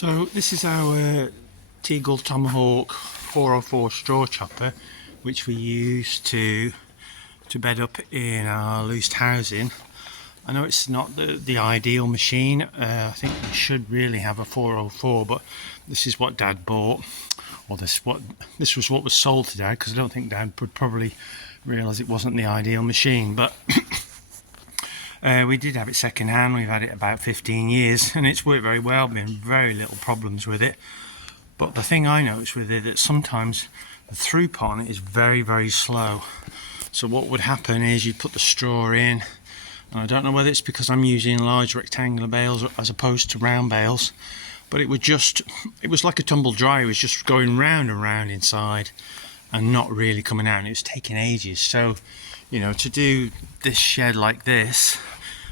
So this is our Teagle Tomahawk 404 straw chopper, which we use to bed up in our loosed housing. I know it's not the ideal machine. I think we should really have a 404, but this is what Dad bought, or this was what was sold to Dad, because I don't think Dad would probably realise it wasn't the ideal machine. But we did have it second hand. We've had it about 15 years and it's worked very well, been very little problems with it. But the thing I noticed with it, that sometimes the throughput on it is very, very slow. So what would happen is you'd put the straw in, and I don't know whether it's because I'm using large rectangular bales as opposed to round bales, but it was like a tumble dryer. It was just going round and round inside and not really coming out, and it was taking ages. So, you know, to do this shed like this,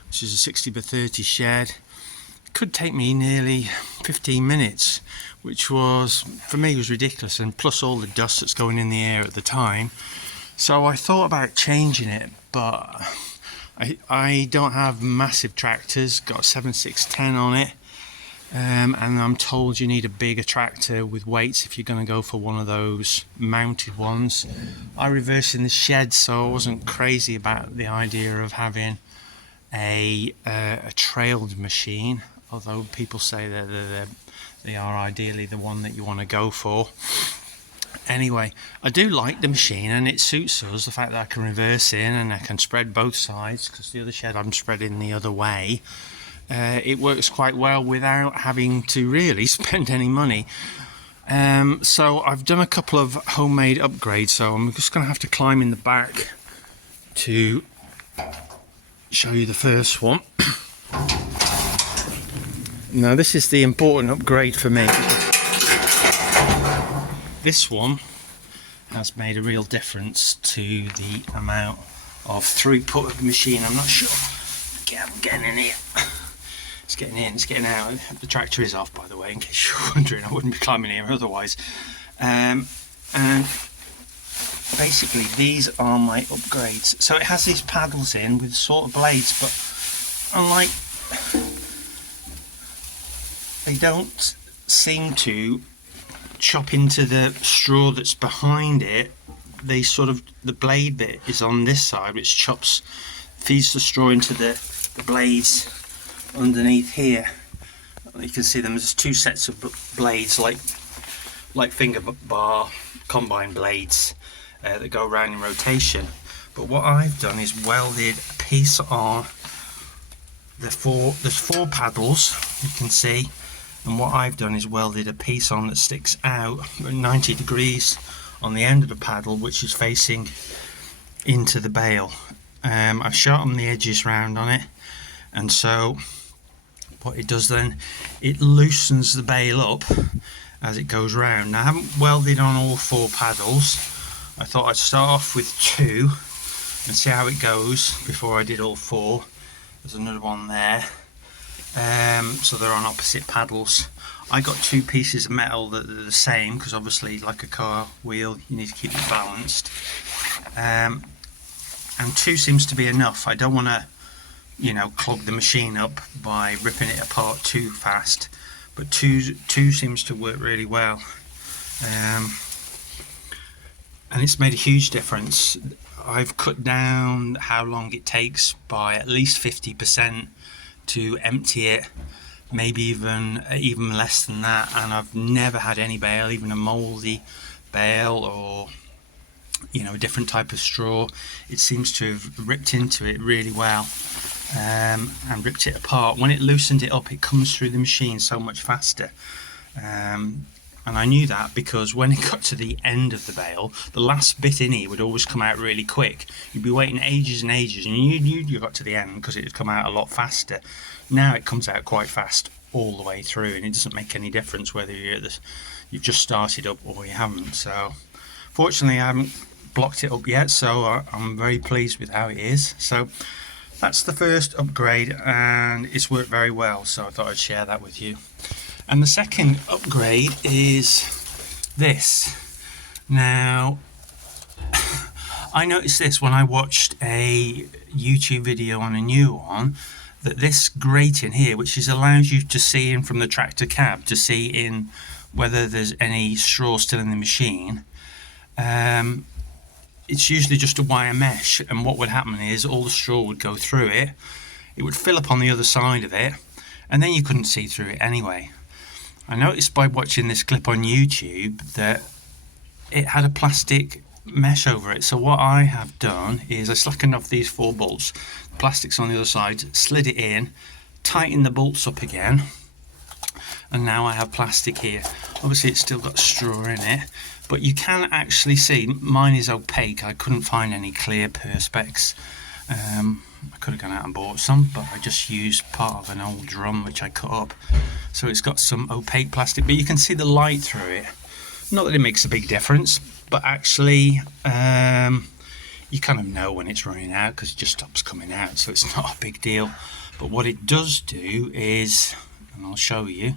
which is a 60 by 30 shed, it could take me nearly 15 minutes, which was, for me, was ridiculous, and plus all the dust that's going in the air at the time. So I thought about changing it, but I don't have massive tractors, got a 7610 on it, and I'm told you need a bigger tractor with weights if you're going to go for one of those mounted ones. I reversed in the shed, so I wasn't crazy about the idea of having a trailed machine, although people say that they are ideally the one that you want to go for. Anyway, I do like the machine, and it suits us, the fact that I can reverse in and I can spread both sides, because the other shed I'm spreading the other way. It works quite well without having to really spend any money. So I've done a couple of homemade upgrades, so I'm just going to have to climb in the back to show you the first one. Now this is the important upgrade for me. This one has made a real difference to the amount of throughput of the machine. I'm not sure. I'm getting in here. It's getting in, it's getting out. The tractor is off, by the way, in case you're wondering. I wouldn't be climbing here otherwise. And basically these are my upgrades. So it has these paddles in with sort of blades, but unlike, they don't seem to chop into the straw that's behind it. They sort of, the blade bit is on this side, which feeds the straw into the blades underneath here. You can see them, there's two sets of blades, like finger bar combine blades that go around in rotation. But what I've done is welded a piece on there's four paddles, you can see, and what I've done is welded a piece on that sticks out at 90 degrees on the end of the paddle, which is facing into the bale. I've sharpened the edges round on it, and so what it does then, it loosens the bale up as it goes round. Now I haven't welded on all four paddles. I thought I'd start off with two and see how it goes before I did all four. There's another one there. So they're on opposite paddles. I got two pieces of metal that are the same, because obviously, like a car wheel, you need to keep it balanced. And two seems to be enough. I don't want to, you know, clog the machine up by ripping it apart too fast, but two seems to work really well. And it's made a huge difference. I've cut down how long it takes by at least 50% to empty it, maybe even less than that, and I've never had any bale, even a mouldy bale or, you know, a different type of straw. It seems to have ripped into it really well, and ripped it apart. When it loosened it up, it comes through the machine so much faster. And I knew that because when it got to the end of the bale, the last bit in here would always come out really quick. You'd be waiting ages and ages, and you knew you got to the end because it would come out a lot faster. Now it comes out quite fast all the way through, and it doesn't make any difference whether you've just started up or you haven't. So fortunately I haven't blocked it up yet, so I'm very pleased with how it is. So that's the first upgrade, and it's worked very well, so I thought I'd share that with you. And the second upgrade is this. Now, I noticed this when I watched a YouTube video on a new one, that this grating here, which allows you to see in from the tractor cab, to see in whether there's any straw still in the machine, it's usually just a wire mesh, and what would happen is all the straw would go through it, it would fill up on the other side of it, and then you couldn't see through it anyway. I noticed by watching this clip on YouTube that it had a plastic mesh over it, so what I have done is I slackened off these 4 bolts, the plastic's on the other side, slid it in, tightened the bolts up again, and now I have plastic here. Obviously it's still got straw in it, but you can actually see, mine is opaque, I couldn't find any clear perspex. I could have gone out and bought some, but I just used part of an old drum which I cut up, so it's got some opaque plastic, but you can see the light through it. Not that it makes a big difference, but actually you kind of know when it's running out because it just stops coming out, so it's not a big deal. But what it does do is, and I'll show you,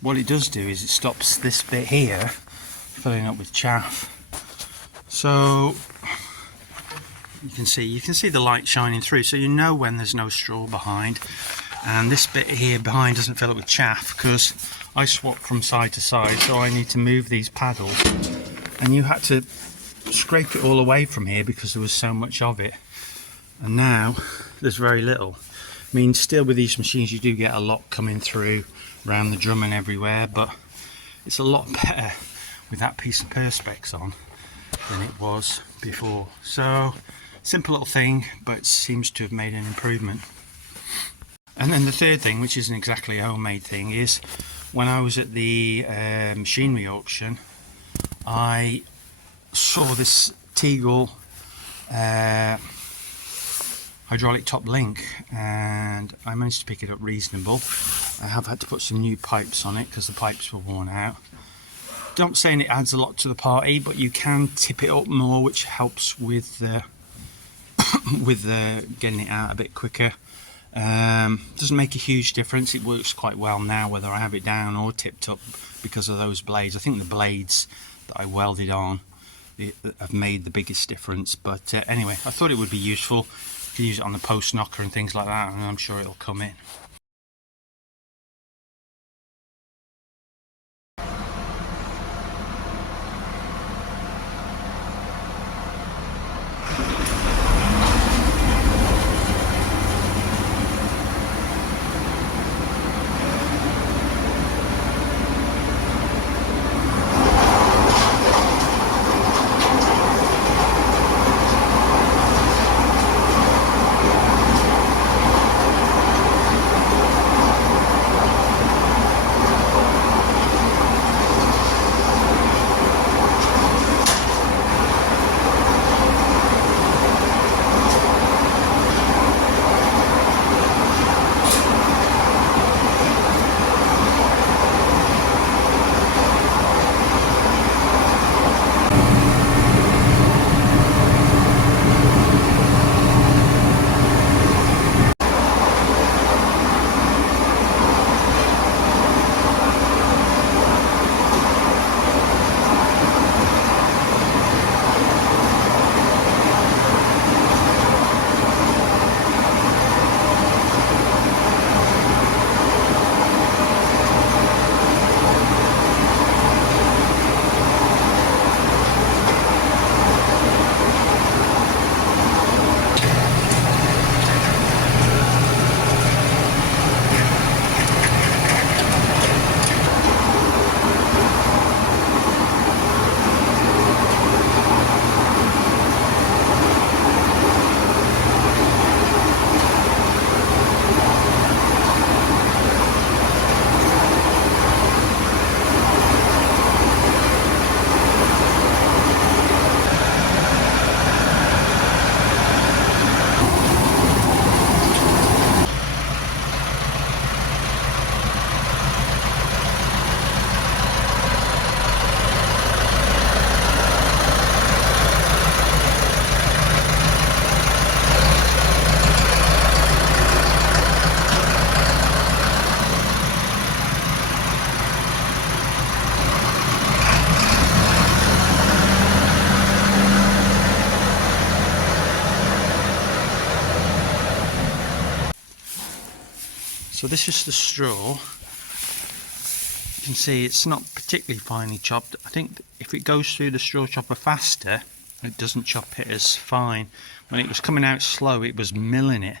what it does do is it stops this bit here filling up with chaff. So you can see the light shining through, so you know when there's no straw behind. And this bit here behind doesn't fill up with chaff because I swap from side to side, so I need to move these paddles, and you had to scrape it all away from here because there was so much of it, and now there's very little. I mean, still with these machines you do get a lot coming through around the drum and everywhere, but it's a lot better with that piece of perspex on than it was before. So simple little thing, but it seems to have made an improvement. And then the third thing, which isn't exactly a homemade thing, is when I was at the machinery auction, I saw this Teagle hydraulic top link, and I managed to pick it up reasonable. I have had to put some new pipes on it because the pipes were worn out. Not saying it adds a lot to the party, but you can tip it up more, which helps with the getting it out a bit quicker. Doesn't make a huge difference. It works quite well now whether I have it down or tipped up because of those blades. I think the blades that I welded on have made the biggest difference, but anyway, I thought it would be useful to use it on the post knocker and things like that, and I'm sure it'll come in. So this is the straw. You can see it's not particularly finely chopped. I think if it goes through the straw chopper faster, it doesn't chop it as fine. When it was coming out slow, it was milling it,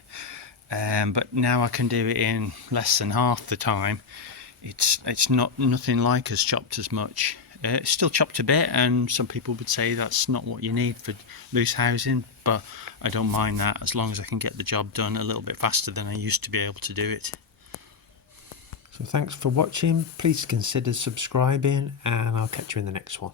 but now I can do it in less than half the time. It's nothing like as chopped as much. It's still chopped a bit, and some people would say that's not what you need for loose housing, but I don't mind that as long as I can get the job done a little bit faster than I used to be able to do it. So thanks for watching. Please consider subscribing, and I'll catch you in the next one.